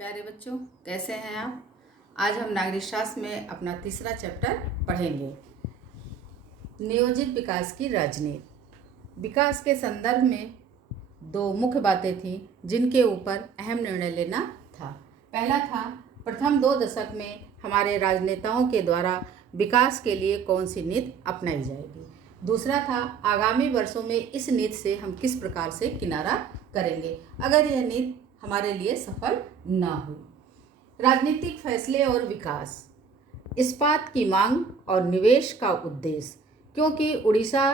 प्यारे बच्चों, कैसे हैं आप। आज हम नागरिक शास्त्र में अपना तीसरा चैप्टर पढ़ेंगे, नियोजित विकास की राजनीति। विकास के संदर्भ में दो मुख्य बातें थी जिनके ऊपर अहम निर्णय लेना था। पहला था प्रथम 2 दशक में हमारे राजनेताओं के द्वारा विकास के लिए कौन सी नीति अपनाई जाएगी। दूसरा था आगामी वर्षों में इस नीति से हम किस प्रकार से किनारा करेंगे अगर यह नीति हमारे लिए सफल ना हुई। राजनीतिक फैसले और विकास, इस्पात की मांग और निवेश का उद्देश्य। क्योंकि उड़ीसा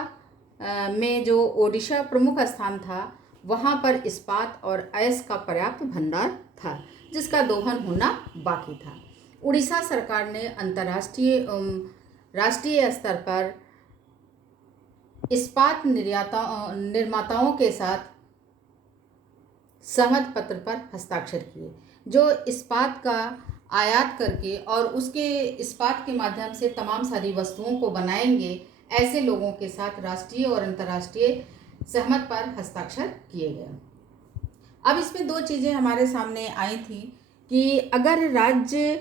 में जो ओडिशा प्रमुख स्थान था वहाँ पर इस्पात और अयस्क का पर्याप्त भंडार था जिसका दोहन होना बाकी था। उड़ीसा सरकार ने राष्ट्रीय स्तर पर इस्पात निर्माताओं के साथ सहमति पत्र पर हस्ताक्षर किए जो इस्पात का आयात करके और उसके इस्पात के माध्यम से तमाम सारी वस्तुओं को बनाएंगे, ऐसे लोगों के साथ राष्ट्रीय और अंतर्राष्ट्रीय सहमति पर हस्ताक्षर किए गए। अब इसमें 2 चीज़ें हमारे सामने आई थी कि अगर राज्य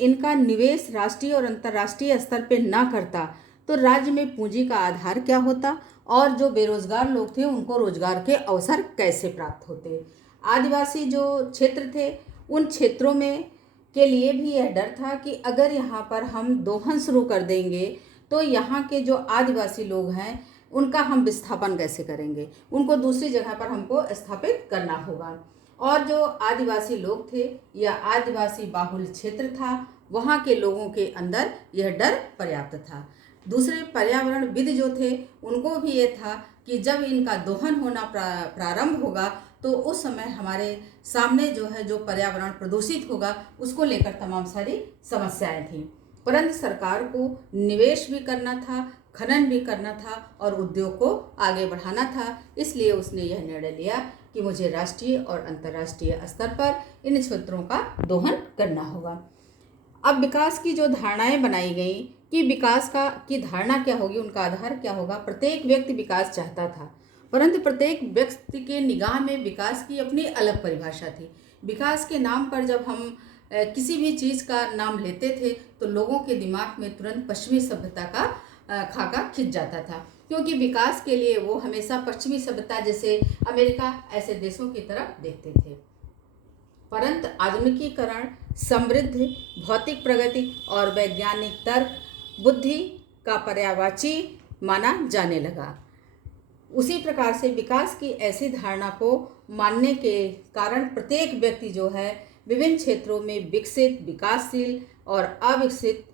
इनका निवेश राष्ट्रीय और अंतर्राष्ट्रीय स्तर पे ना करता तो राज्य में पूंजी का आधार क्या होता और जो बेरोजगार लोग थे उनको रोजगार के अवसर कैसे प्राप्त होते। आदिवासी जो क्षेत्र थे उन क्षेत्रों में के लिए भी यह डर था कि अगर यहाँ पर हम दोहन शुरू कर देंगे तो यहाँ के जो आदिवासी लोग हैं उनका हम विस्थापन कैसे करेंगे, उनको दूसरी जगह पर हमको स्थापित करना होगा। और जो आदिवासी लोग थे या आदिवासी बाहुल क्षेत्र था वहाँ के लोगों के अंदर यह डर पर्याप्त था। दूसरे पर्यावरणविद जो थे उनको भी ये था कि जब इनका दोहन होना प्रारंभ होगा तो उस समय हमारे सामने जो है जो पर्यावरण प्रदूषित होगा उसको लेकर तमाम सारी समस्याएं थी। परंतु सरकार को निवेश भी करना था, खनन भी करना था और उद्योग को आगे बढ़ाना था, इसलिए उसने यह निर्णय लिया कि मुझे राष्ट्रीय और अंतर्राष्ट्रीय स्तर पर इन क्षेत्रों का दोहन करना होगा। अब विकास की जो धारणाएं बनाई गई कि विकास की धारणा क्या होगी, उनका आधार क्या होगा। प्रत्येक व्यक्ति विकास चाहता था परंतु प्रत्येक व्यक्ति के निगाह में विकास की अपनी अलग परिभाषा थी। विकास के नाम पर जब हम किसी भी चीज़ का नाम लेते थे तो लोगों के दिमाग में तुरंत पश्चिमी सभ्यता का खाका खिंच जाता था, क्योंकि विकास के लिए वो हमेशा पश्चिमी सभ्यता जैसे अमेरिका ऐसे देशों की तरफ देखते थे। परंतु आधुनिकीकरण, समृद्धि, भौतिक प्रगति और वैज्ञानिक तर्क बुद्धि का पर्यायवाची माना जाने लगा। उसी प्रकार से विकास की ऐसी धारणा को मानने के कारण प्रत्येक व्यक्ति जो है विभिन्न क्षेत्रों में विकसित, विकासशील और अविकसित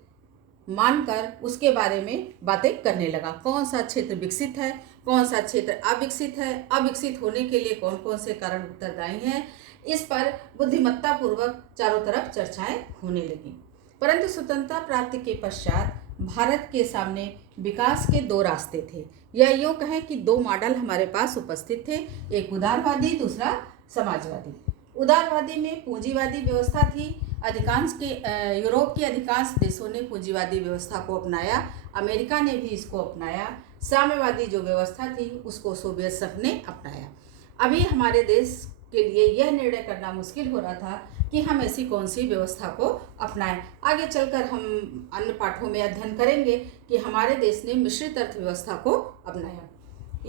मानकर उसके बारे में बातें करने लगा। कौन सा क्षेत्र विकसित है, कौन सा क्षेत्र अविकसित है, अविकसित होने के लिए कौन कौन से कारण उत्तरदायी हैं, इस पर बुद्धिमत्ता पूर्वक चारों तरफ चर्चाएं होने लगी। परंतु स्वतंत्रता प्राप्ति के पश्चात भारत के सामने विकास के 2 रास्ते थे, या यूँ कहें कि 2 मॉडल हमारे पास उपस्थित थे, एक उदारवादी, दूसरा समाजवादी। उदारवादी में पूंजीवादी व्यवस्था थी। यूरोप के अधिकांश देशों ने पूंजीवादी व्यवस्था को अपनाया, अमेरिका ने भी इसको अपनाया। साम्यवादी जो व्यवस्था थी उसको सोवियत संघ ने अपनाया। अभी हमारे देश के लिए यह निर्णय करना मुश्किल हो रहा था कि हम ऐसी कौन सी व्यवस्था को अपनाएं। आगे चलकर हम अन्य पाठों में अध्ययन करेंगे कि हमारे देश ने मिश्रित अर्थव्यवस्था को अपनाया।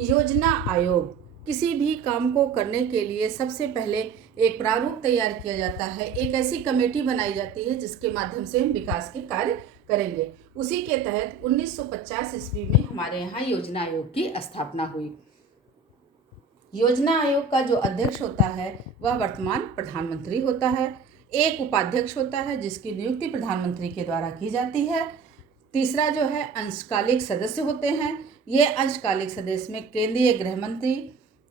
योजना आयोग, किसी भी काम को करने के लिए सबसे पहले एक प्रारूप तैयार किया जाता है, एक ऐसी कमेटी बनाई जाती है जिसके माध्यम से हम विकास के कार्य करेंगे। उसी के तहत 1950 ईस्वी में हमारे यहाँ योजना आयोग की स्थापना हुई। योजना आयोग का जो अध्यक्ष होता है वह वर्तमान प्रधानमंत्री होता है। एक उपाध्यक्ष होता है जिसकी नियुक्ति प्रधानमंत्री के द्वारा की जाती है। तीसरा जो है अंशकालिक सदस्य होते हैं। ये अंशकालिक सदस्य में केंद्रीय गृह मंत्री,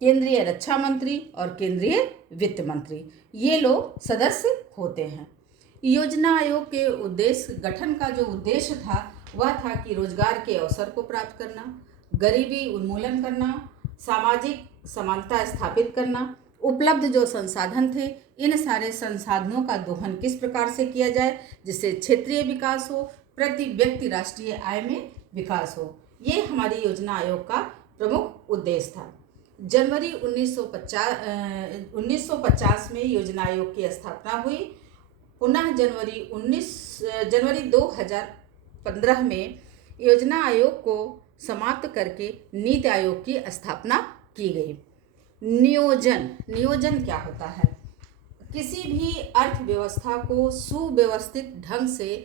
केंद्रीय रक्षा मंत्री और केंद्रीय वित्त मंत्री, ये लोग सदस्य होते हैं। योजना आयोग के गठन का जो उद्देश्य था वह था कि रोजगार के अवसर को प्राप्त करना, गरीबी उन्मूलन करना, सामाजिक समानता स्थापित करना, उपलब्ध जो संसाधन थे इन सारे संसाधनों का दोहन किस प्रकार से किया जाए जिससे क्षेत्रीय विकास हो, प्रति व्यक्ति राष्ट्रीय आय में विकास हो। ये हमारी योजना आयोग का प्रमुख उद्देश्य था। जनवरी 1950 में योजना आयोग की स्थापना हुई। पुनः जनवरी 2015 में योजना आयोग को समाप्त करके नीति आयोग की स्थापना की गई। नियोजन क्या होता है? किसी भी अर्थव्यवस्था को सुव्यवस्थित ढंग से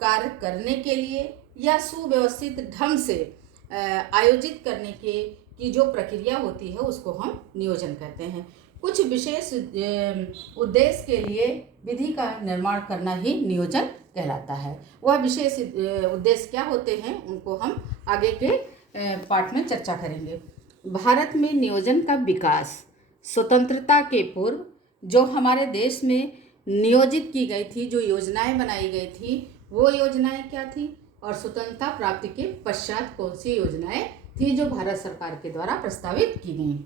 कार्य करने के लिए या सुव्यवस्थित ढंग से आयोजित करने की जो प्रक्रिया होती है उसको हम नियोजन कहते हैं। कुछ विशेष उद्देश्य के लिए विधि का निर्माण करना ही नियोजन कहलाता है। वह विशेष उद्देश्य क्या होते हैं उनको हम आगे के पाठ में चर्चा करेंगे। भारत में नियोजन का विकास स्वतंत्रता के पूर्व जो हमारे देश में नियोजित की गई थी, जो योजनाएं बनाई गई थी, वो योजनाएं क्या थी, और स्वतंत्रता प्राप्ति के पश्चात कौन सी योजनाएं थी जो भारत सरकार के द्वारा प्रस्तावित की गई।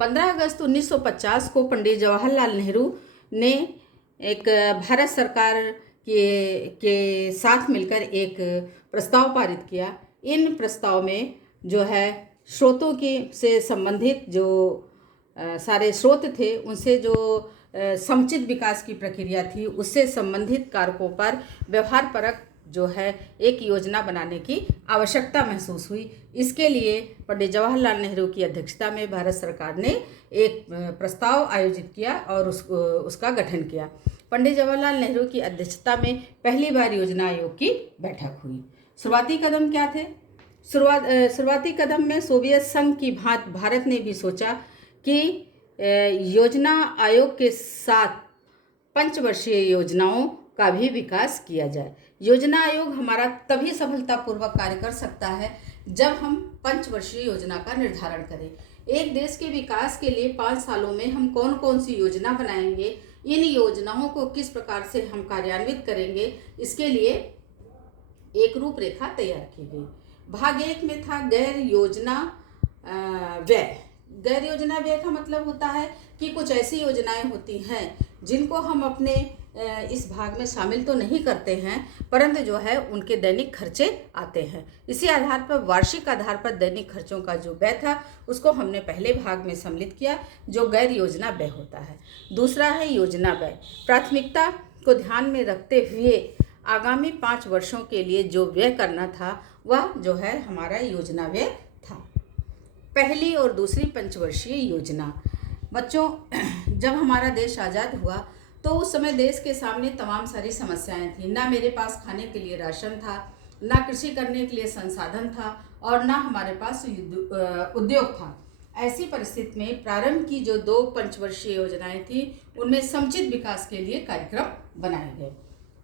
15 अगस्त 1950 को पंडित जवाहरलाल नेहरू ने एक भारत सरकार के साथ मिलकर एक प्रस्ताव पारित किया। इन प्रस्ताव में जो है स्रोतों की से संबंधित जो सारे स्रोत थे, उनसे जो समुचित विकास की प्रक्रिया थी, उससे संबंधित कारकों पर व्यवहार परक जो है एक योजना बनाने की आवश्यकता महसूस हुई। इसके लिए पंडित जवाहरलाल नेहरू की अध्यक्षता में भारत सरकार ने एक प्रस्ताव आयोजित किया और उसका गठन किया। पंडित जवाहरलाल नेहरू की अध्यक्षता में पहली बार योजना आयोग की बैठक हुई। शुरुआती कदम क्या थे? शुरुआती कदम में सोवियत संघ की भांति भारत ने भी सोचा कि योजना आयोग के साथ पंचवर्षीय योजनाओं का भी विकास किया जाए। योजना आयोग हमारा तभी सफलतापूर्वक कार्य कर सकता है जब हम पंचवर्षीय योजना का निर्धारण करें। एक देश के विकास के लिए 5 सालों में हम कौन कौन सी योजना बनाएंगे, इन योजनाओं को किस प्रकार से हम कार्यान्वित करेंगे, इसके लिए एक रूपरेखा तैयार की गई। भाग 1 में था गैर योजना व्यय। गैर योजना व्यय का मतलब होता है कि कुछ ऐसी योजनाएं होती हैं जिनको हम अपने इस भाग में शामिल तो नहीं करते हैं, परंतु जो है उनके दैनिक खर्चे आते हैं। इसी आधार पर वार्षिक आधार पर दैनिक खर्चों का जो व्यय था उसको हमने पहले भाग में सम्मिलित किया, जो गैर योजना व्यय होता है। दूसरा है योजना व्यय। प्राथमिकता को ध्यान में रखते हुए आगामी 5 वर्षों के लिए जो व्यय करना था वह जो है हमारा योजना व्यय था। पहली और दूसरी पंचवर्षीय योजना। बच्चों, जब हमारा देश आज़ाद हुआ तो उस समय देश के सामने तमाम सारी समस्याएं थी। ना मेरे पास खाने के लिए राशन था, ना कृषि करने के लिए संसाधन था, और ना हमारे पास उद्योग था। ऐसी परिस्थिति में प्रारंभ की जो 2 पंचवर्षीय योजनाएं थी उनमें समुचित विकास के लिए कार्यक्रम बनाए गए।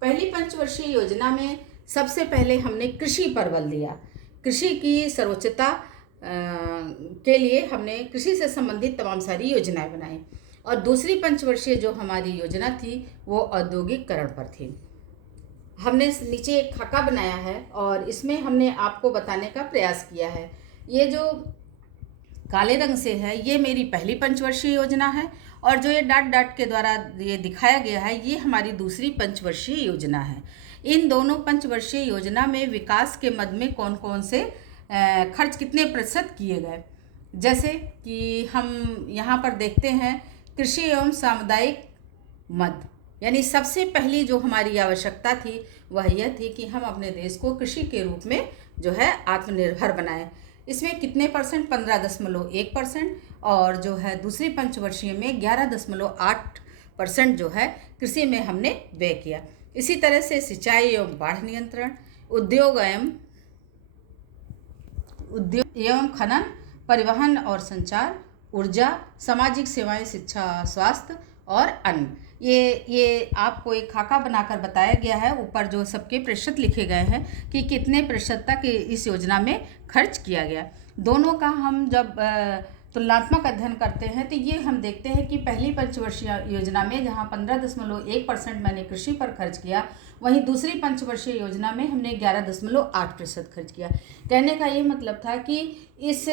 पहली पंचवर्षीय योजना में सबसे पहले हमने कृषि पर बल दिया। कृषि की सर्वोच्चता के लिए हमने कृषि से संबंधित तमाम सारी योजनाएं बनाई। और दूसरी पंचवर्षीय जो हमारी योजना थी वो औद्योगिकरण पर थी। हमने नीचे एक खाका बनाया है और इसमें हमने आपको बताने का प्रयास किया है। ये जो काले रंग से है ये मेरी पहली पंचवर्षीय योजना है, और जो ये डाट के द्वारा ये दिखाया गया है ये हमारी दूसरी पंचवर्षीय योजना है। इन दोनों पंचवर्षीय योजना में विकास के मद में कौन कौन से खर्च कितने प्रतिशत किए गए, जैसे कि हम यहाँ पर देखते हैं कृषि एवं सामुदायिक मद। यानी सबसे पहली जो हमारी आवश्यकता थी वह यह थी कि हम अपने देश को कृषि के रूप में जो है आत्मनिर्भर बनाएं। इसमें कितने परसेंट? 15.1%, और जो है दूसरी पंचवर्षीय में 11.8% जो है कृषि में हमने व्यय किया। इसी तरह से सिंचाई एवं बाढ़ नियंत्रण, उद्योग एवं खनन, परिवहन और संचार, ऊर्जा, सामाजिक सेवाएं, शिक्षा, स्वास्थ्य और अन्न। ये आपको एक खाका बनाकर बताया गया है। ऊपर जो सबके प्रतिशत लिखे गए हैं कि कितने प्रतिशत तक इस योजना में खर्च किया गया। दोनों का हम जब तुलनात्मक अध्ययन करते हैं तो ये हम देखते हैं कि पहली पंचवर्षीय योजना में जहाँ 15.1% मैंने कृषि पर खर्च किया, वहीं दूसरी पंचवर्षीय योजना में हमने 11.8% खर्च किया। कहने का ये मतलब था कि इस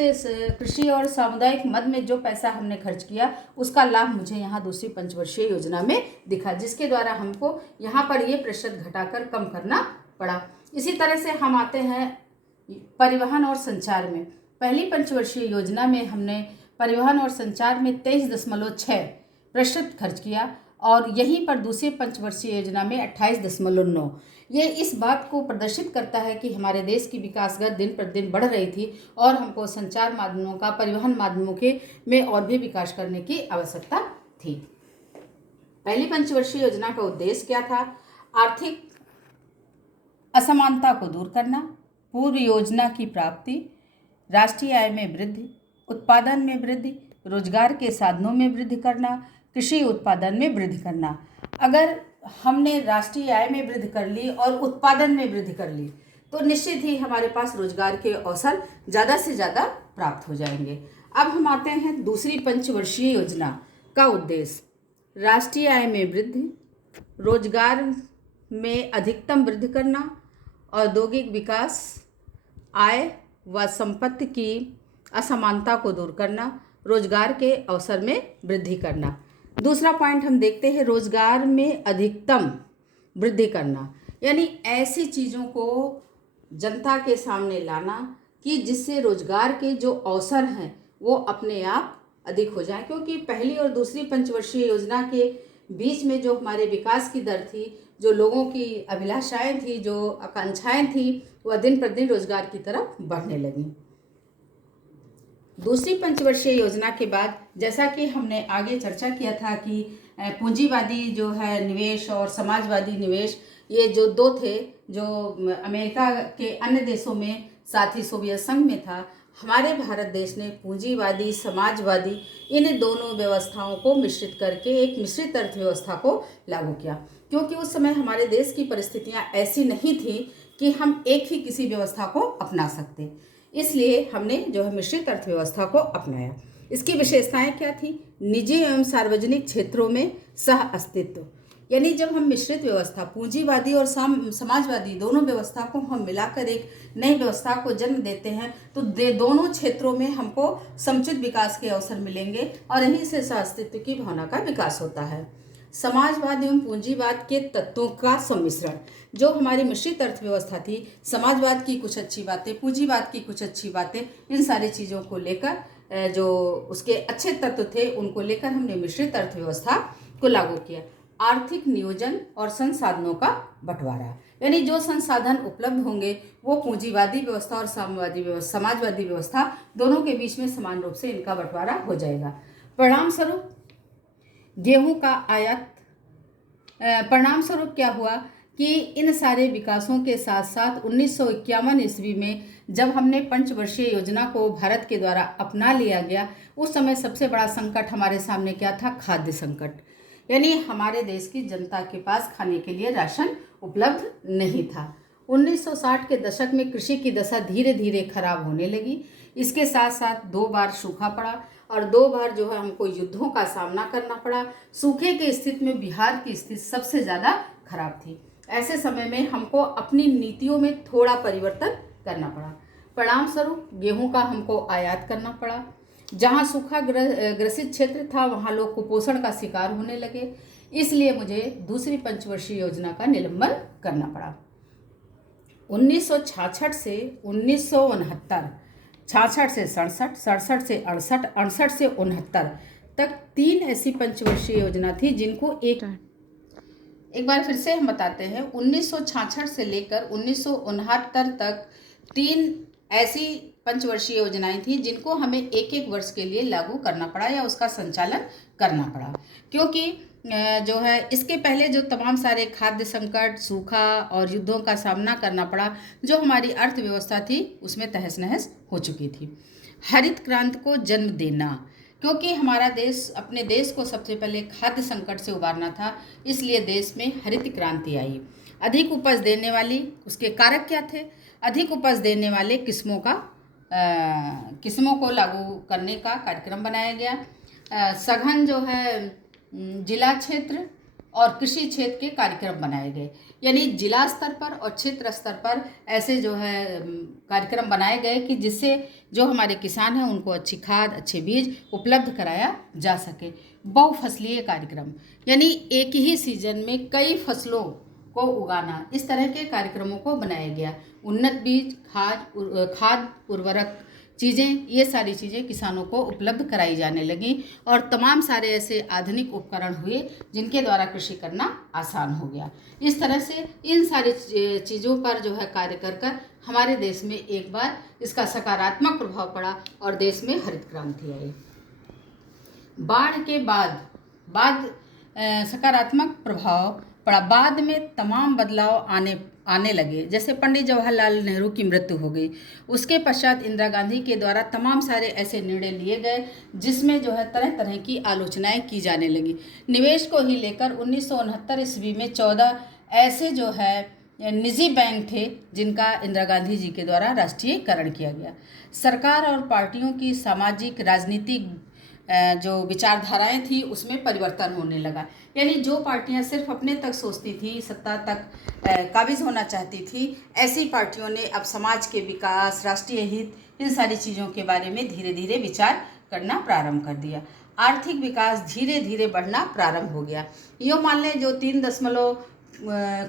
कृषि और सामुदायिक मद में जो पैसा हमने खर्च किया उसका लाभ मुझे यहाँ दूसरी पंचवर्षीय योजना में दिखा, जिसके द्वारा हमको यहाँ पर ये प्रतिशत घटाकर कम करना पड़ा। इसी तरह से हम आते हैं परिवहन और संचार में। पहली पंचवर्षीय योजना में हमने परिवहन और संचार में 23.6% खर्च किया और यहीं पर दूसरी पंचवर्षीय योजना में 28.9। ये इस बात को प्रदर्शित करता है कि हमारे देश की विकास दर दिन प्रतिदिन बढ़ रही थी और हमको संचार माध्यमों का, परिवहन माध्यमों के में और भी विकास करने की आवश्यकता थी। पहली पंचवर्षीय योजना का उद्देश्य क्या था? आर्थिक असमानता को दूर करना, पूर्व योजना की प्राप्ति, राष्ट्रीय आय में वृद्धि, उत्पादन में वृद्धि, रोजगार के साधनों में वृद्धि करना, कृषि उत्पादन में वृद्धि करना। अगर हमने राष्ट्रीय आय में वृद्धि कर ली और उत्पादन में वृद्धि कर ली तो निश्चित ही हमारे पास रोजगार के अवसर ज़्यादा से ज़्यादा प्राप्त हो जाएंगे। अब हम आते हैं दूसरी पंचवर्षीय योजना का उद्देश्य। राष्ट्रीय आय में वृद्धि, रोजगार में अधिकतम वृद्धि करना, औद्योगिक विकास, आय व संपत्ति की असमानता को दूर करना, रोजगार के अवसर में वृद्धि करना। दूसरा पॉइंट हम देखते हैं, रोजगार में अधिकतम वृद्धि करना, यानी ऐसी चीज़ों को जनता के सामने लाना कि जिससे रोजगार के जो अवसर हैं वो अपने आप अधिक हो जाए। क्योंकि पहली और दूसरी पंचवर्षीय योजना के बीच में जो हमारे विकास की दर थी, जो लोगों की अभिलाषाएं थी, जो आकांक्षाएं थी, वह दिन प्रतिदिन रोजगार की तरफ बढ़ने लगी। दूसरी पंचवर्षीय योजना के बाद जैसा कि हमने आगे चर्चा किया था कि पूंजीवादी जो है निवेश और समाजवादी निवेश, ये जो दो थे, जो अमेरिका के अन्य देशों में साथ ही सोवियत संघ में था, हमारे भारत देश ने पूंजीवादी, समाजवादी इन दोनों व्यवस्थाओं को मिश्रित करके एक मिश्रित अर्थव्यवस्था को लागू किया। क्योंकि उस समय हमारे देश की परिस्थितियां ऐसी नहीं थी कि हम एक ही किसी व्यवस्था को अपना सकते, इसलिए हमने जो है मिश्रित अर्थव्यवस्था को अपनाया। इसकी विशेषताएं क्या थी? निजी एवं सार्वजनिक क्षेत्रों में सह अस्तित्व, यानी जब हम मिश्रित व्यवस्था, पूंजीवादी और समाजवादी दोनों व्यवस्था को हम मिलाकर एक नई व्यवस्था को जन्म देते हैं तो दोनों क्षेत्रों में हमको समुचित विकास के अवसर मिलेंगे और यहीं से सह अस्तित्व की भावना का विकास होता है। समाजवाद एवं पूंजीवाद के तत्वों का सम्मिश्रण, जो हमारी मिश्रित अर्थव्यवस्था थी, समाजवाद की कुछ अच्छी बातें, पूंजीवाद की कुछ अच्छी बातें, इन सारी चीज़ों को लेकर जो उसके अच्छे तत्व थे उनको लेकर हमने मिश्रित अर्थव्यवस्था को लागू किया। आर्थिक नियोजन और संसाधनों का बंटवारा, यानी जो संसाधन उपलब्ध होंगे वो पूंजीवादी व्यवस्था और समाजवादी व्यवस्था दोनों के बीच में समान रूप से इनका बंटवारा हो जाएगा। परिणाम स्वरूप गेहूं का आयात, परिणाम स्वरूप क्या हुआ कि इन सारे विकासों के साथ साथ 1951 ईस्वी में जब हमने पंचवर्षीय योजना को भारत के द्वारा अपना लिया गया, उस समय सबसे बड़ा संकट हमारे सामने क्या था? खाद्य संकट, यानी हमारे देश की जनता के पास खाने के लिए राशन उपलब्ध नहीं था। 1960 के दशक में कृषि की दशा धीरे धीरे खराब होने लगी। इसके साथ साथ 2 बार सूखा पड़ा और 2 बार जो है हमको युद्धों का सामना करना पड़ा। सूखे की स्थिति में बिहार की स्थिति सबसे ज़्यादा खराब थी। ऐसे समय में हमको अपनी नीतियों में थोड़ा परिवर्तन करना पड़ा। परिणाम स्वरूप गेहूं का हमको आयात करना पड़ा। जहां सूखा ग्रसित क्षेत्र था वहां लोग कुपोषण का शिकार होने लगे, इसलिए मुझे दूसरी पंचवर्षीय योजना का निलंबन करना पड़ा। 1966 से 1969, 66 से 67, 67 से 68, 68 से 69 तक 3 ऐसी पंचवर्षीय योजना थी जिनको एक बार फिर से हम बताते हैं। 1966 से लेकर 1969 तक 3 ऐसी पंचवर्षीय योजनाएं थी जिनको हमें एक एक वर्ष के लिए लागू करना पड़ा या उसका संचालन करना पड़ा। क्योंकि जो है इसके पहले जो तमाम सारे खाद्य संकट, सूखा और युद्धों का सामना करना पड़ा, जो हमारी अर्थव्यवस्था थी उसमें तहस नहस हो चुकी थी। हरित क्रांति को जन्म देना, क्योंकि हमारा देश अपने देश को सबसे पहले खाद्य संकट से उबारना था, इसलिए देश में हरित क्रांति आई। अधिक उपज देने वाली, उसके कारक क्या थे? अधिक उपज देने वाले किस्मों को लागू करने का कार्यक्रम बनाया गया। सघन जो है जिला क्षेत्र और कृषि क्षेत्र के कार्यक्रम बनाए गए, यानी जिला स्तर पर और क्षेत्र स्तर पर ऐसे जो है कार्यक्रम बनाए गए कि जिससे जो हमारे किसान हैं उनको अच्छी खाद, अच्छे बीज उपलब्ध कराया जा सके। बहुफसलीय कार्यक्रम, यानी एक ही सीजन में कई फसलों को उगाना, इस तरह के कार्यक्रमों को बनाया गया। उन्नत बीज, खाद, उर्वरक चीज़ें, ये सारी चीज़ें किसानों को उपलब्ध कराई जाने लगी और तमाम सारे ऐसे आधुनिक उपकरण हुए जिनके द्वारा कृषि करना आसान हो गया। इस तरह से इन सारी चीज़ों पर जो है कार्य कर कर हमारे देश में एक बार इसका सकारात्मक प्रभाव पड़ा और देश में हरित क्रांति आई। बाढ़ के बाद सकारात्मक प्रभाव पड़ा। बाद में तमाम बदलाव आने लगे, जैसे पंडित जवाहरलाल नेहरू की मृत्यु हो गई। उसके पश्चात इंदिरा गांधी के द्वारा तमाम सारे ऐसे निर्णय लिए गए जिसमें जो है तरह तरह की आलोचनाएं की जाने लगी। निवेश को ही लेकर 1969 ईस्वी में 14 ऐसे जो है निजी बैंक थे जिनका इंदिरा गांधी जी के द्वारा राष्ट्रीयकरण किया गया। सरकार और पार्टियों की सामाजिक राजनीतिक जो विचारधाराएं थी उसमें परिवर्तन होने लगा। यानी जो पार्टियां सिर्फ अपने तक सोचती थी, सत्ता तक काबिज होना चाहती थी, ऐसी पार्टियों ने अब समाज के विकास, राष्ट्रीय हित, इन सारी चीज़ों के बारे में धीरे धीरे विचार करना प्रारंभ कर दिया। आर्थिक विकास धीरे धीरे बढ़ना प्रारंभ हो गया। यूँ मान लें जो 3 दशमलव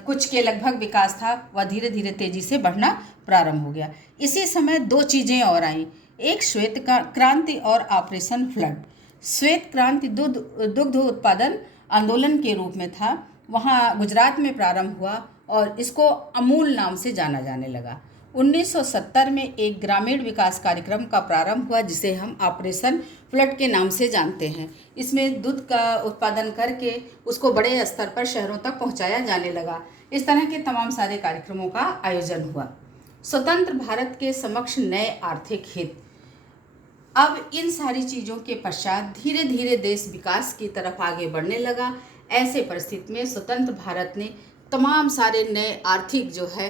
कुछ के लगभग विकास था वह धीरे धीरे तेजी से बढ़ना प्रारंभ हो गया। इसी समय 2 चीज़ें और आईं, एक श्वेत क्रांति और ऑपरेशन फ्लड। श्वेत क्रांति दुग्ध उत्पादन आंदोलन के रूप में था, वहाँ गुजरात में प्रारंभ हुआ और इसको अमूल नाम से जाना जाने लगा। 1970 में एक ग्रामीण विकास कार्यक्रम का प्रारंभ हुआ जिसे हम ऑपरेशन फ्लड के नाम से जानते हैं। इसमें दूध का उत्पादन करके उसको बड़े स्तर पर शहरों तक पहुंचाया जाने लगा। इस तरह के तमाम सारे कार्यक्रमों का आयोजन हुआ। स्वतंत्र भारत के समक्ष नए आर्थिक हित। अब इन सारी चीज़ों के पश्चात धीरे धीरे देश विकास की तरफ आगे बढ़ने लगा। ऐसे परिस्थिति में स्वतंत्र भारत ने तमाम सारे नए आर्थिक जो है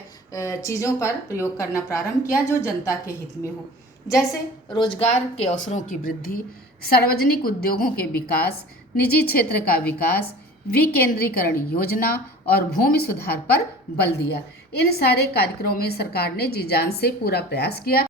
चीज़ों पर प्रयोग करना प्रारंभ किया जो जनता के हित में हो, जैसे रोजगार के अवसरों की वृद्धि, सार्वजनिक उद्योगों के विकास, निजी क्षेत्र का विकास, विकेंद्रीकरण योजना और भूमि सुधार पर बल दिया। इन सारे कार्यक्रमों में सरकार ने जी जान से पूरा प्रयास किया।